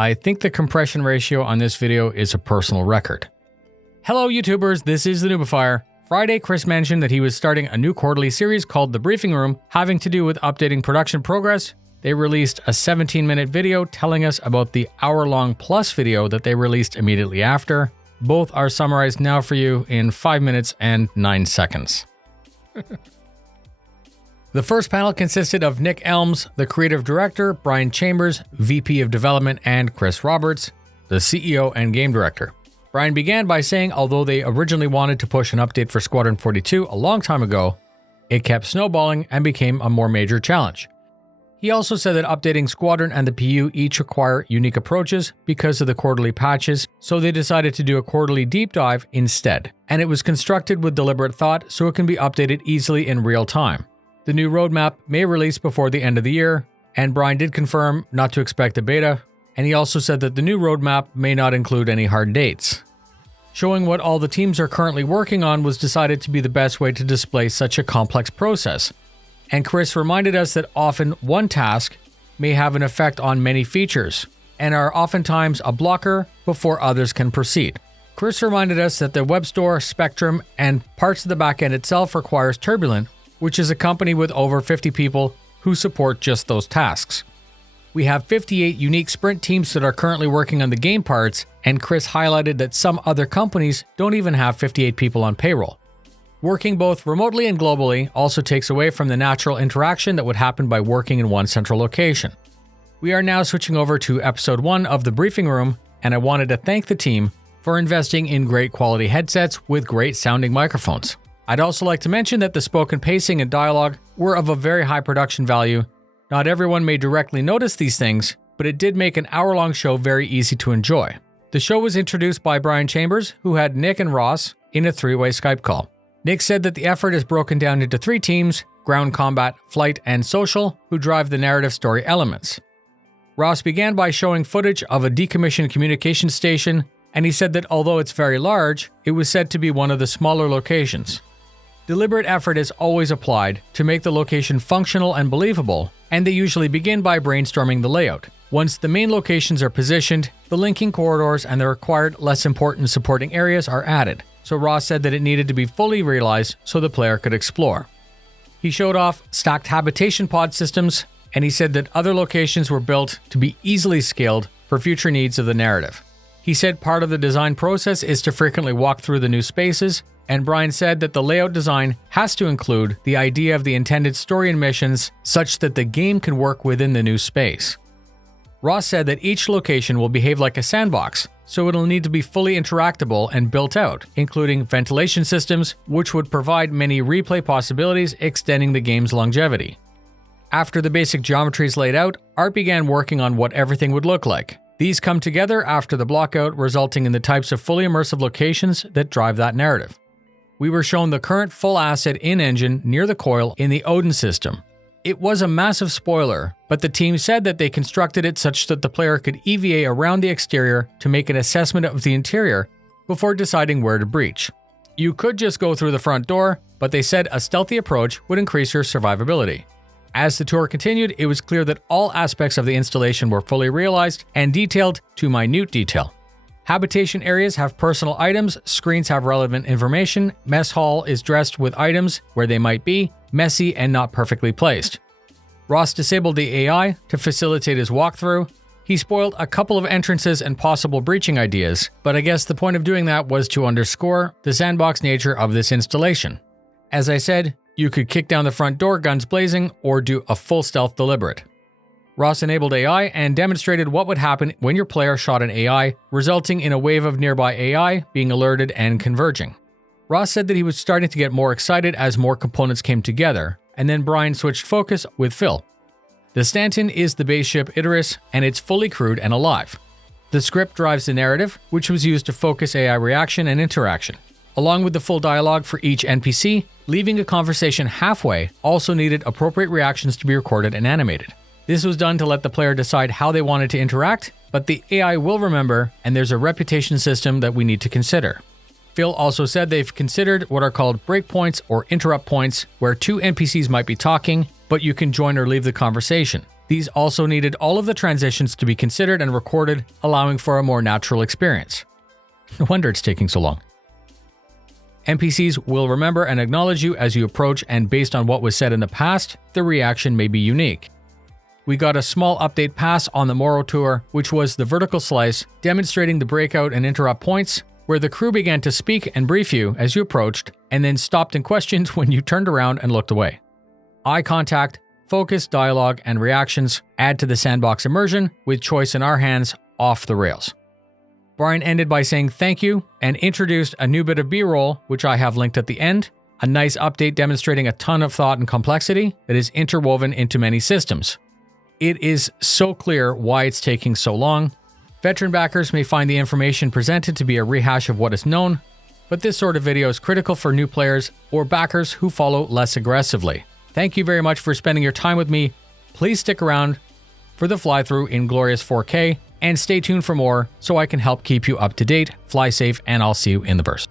I think the compression ratio on this video is a personal record. Hello YouTubers, this is the noobifier. Friday, Chris mentioned that he was starting a new quarterly series called The Briefing Room, having to do with updating production progress. They released a 17-minute video telling us about the hour-long plus video that they released immediately after. Both are summarized now for you in 5 minutes and 9 seconds. The first panel consisted of Nick Elms, the creative director, Brian Chambers, VP of Development, and Chris Roberts, the CEO and game director. Brian began by saying although they originally wanted to push an update for Squadron 42 a long time ago, it kept snowballing and became a more major challenge. He also said that updating Squadron and the PU each require unique approaches because of the quarterly patches, so they decided to do a quarterly deep dive instead. And it was constructed with deliberate thought so it can be updated easily in real time. The new roadmap may release before the end of the year, and Brian did confirm not to expect a beta, and he also said that the new roadmap may not include any hard dates. Showing what all the teams are currently working on was decided to be the best way to display such a complex process. And Chris reminded us that often one task may have an effect on many features, and are oftentimes a blocker before others can proceed. Chris reminded us that the web store, Spectrum, and parts of the backend itself requires Turbulent, which is a company with over 50 people who support just those tasks. We have 58 unique sprint teams that are currently working on the game parts, and Chris highlighted that some other companies don't even have 58 people on payroll. Working both remotely and globally also takes away from the natural interaction that would happen by working in one central location. We are now switching over to episode 1 of the briefing room, and I wanted to thank the team for investing in great quality headsets with great sounding microphones. I'd also like to mention that the spoken pacing and dialogue were of a very high production value. Not everyone may directly notice these things, but it did make an hour-long show very easy to enjoy. The show was introduced by Brian Chambers, who had Nick and Ross in a 3-way Skype call. Nick said that the effort is broken down into 3 teams: ground combat, flight, and social, who drive the narrative story elements. Ross began by showing footage of a decommissioned communications station, and he said that although it's very large, it was said to be one of the smaller locations. Deliberate effort is always applied to make the location functional and believable, and they usually begin by brainstorming the layout. Once the main locations are positioned, the linking corridors and the required less important supporting areas are added. So Ross said that it needed to be fully realized so the player could explore. He showed off stacked habitation pod systems, and he said that other locations were built to be easily scaled for future needs of the narrative. He said part of the design process is to frequently walk through the new spaces, and Brian said that the layout design has to include the idea of the intended story and missions such that the game can work within the new space. Ross said that each location will behave like a sandbox, so it'll need to be fully interactable and built out, including ventilation systems, which would provide many replay possibilities, extending the game's longevity. After the basic geometry is laid out, Art began working on what everything would look like. These come together after the blockout, resulting in the types of fully immersive locations that drive that narrative. We were shown the current full asset in-engine near the coil in the Odin system. It was a massive spoiler, but the team said that they constructed it such that the player could EVA around the exterior to make an assessment of the interior before deciding where to breach. You could just go through the front door, but they said a stealthy approach would increase your survivability. As the tour continued, it was clear that all aspects of the installation were fully realized and detailed to minute detail. Habitation areas have personal items, screens have relevant information, mess hall is dressed with items where they might be, messy and not perfectly placed. Ross disabled the AI to facilitate his walkthrough. He spoiled a couple of entrances and possible breaching ideas, but I guess the point of doing that was to underscore the sandbox nature of this installation. As I said, you could kick down the front door guns blazing or do a full stealth deliberate. Ross enabled AI and demonstrated what would happen when your player shot an AI, resulting in a wave of nearby AI being alerted and converging. Ross said that he was starting to get more excited as more components came together, and then Brian switched focus with Phil. The Stanton is the base ship Idris, and it's fully crewed and alive. The script drives the narrative, which was used to focus AI reaction and interaction. Along with the full dialogue for each NPC, leaving a conversation halfway also needed appropriate reactions to be recorded and animated. This was done to let the player decide how they wanted to interact, but the AI will remember, and there's a reputation system that we need to consider. Phil also said they've considered what are called breakpoints or interrupt points, where 2 NPCs might be talking, but you can join or leave the conversation. These also needed all of the transitions to be considered and recorded, allowing for a more natural experience. No wonder it's taking so long. NPCs will remember and acknowledge you as you approach, and based on what was said in the past, the reaction may be unique. We got a small update pass on the Morrow Tour, which was the vertical slice, demonstrating the breakout and interrupt points, where the crew began to speak and brief you as you approached, and then stopped in questions when you turned around and looked away. Eye contact, focus, dialogue, and reactions add to the sandbox immersion, with choice in our hands off the rails. Brian ended by saying thank you and introduced a new bit of B-roll, which I have linked at the end, a nice update demonstrating a ton of thought and complexity that is interwoven into many systems. It is so clear why it's taking so long. Veteran backers may find the information presented to be a rehash of what is known, but this sort of video is critical for new players or backers who follow less aggressively. Thank you very much for spending your time with me. Please stick around for the fly-through in glorious 4K, and stay tuned for more so I can help keep you up to date. Fly safe, and I'll see you in the verse.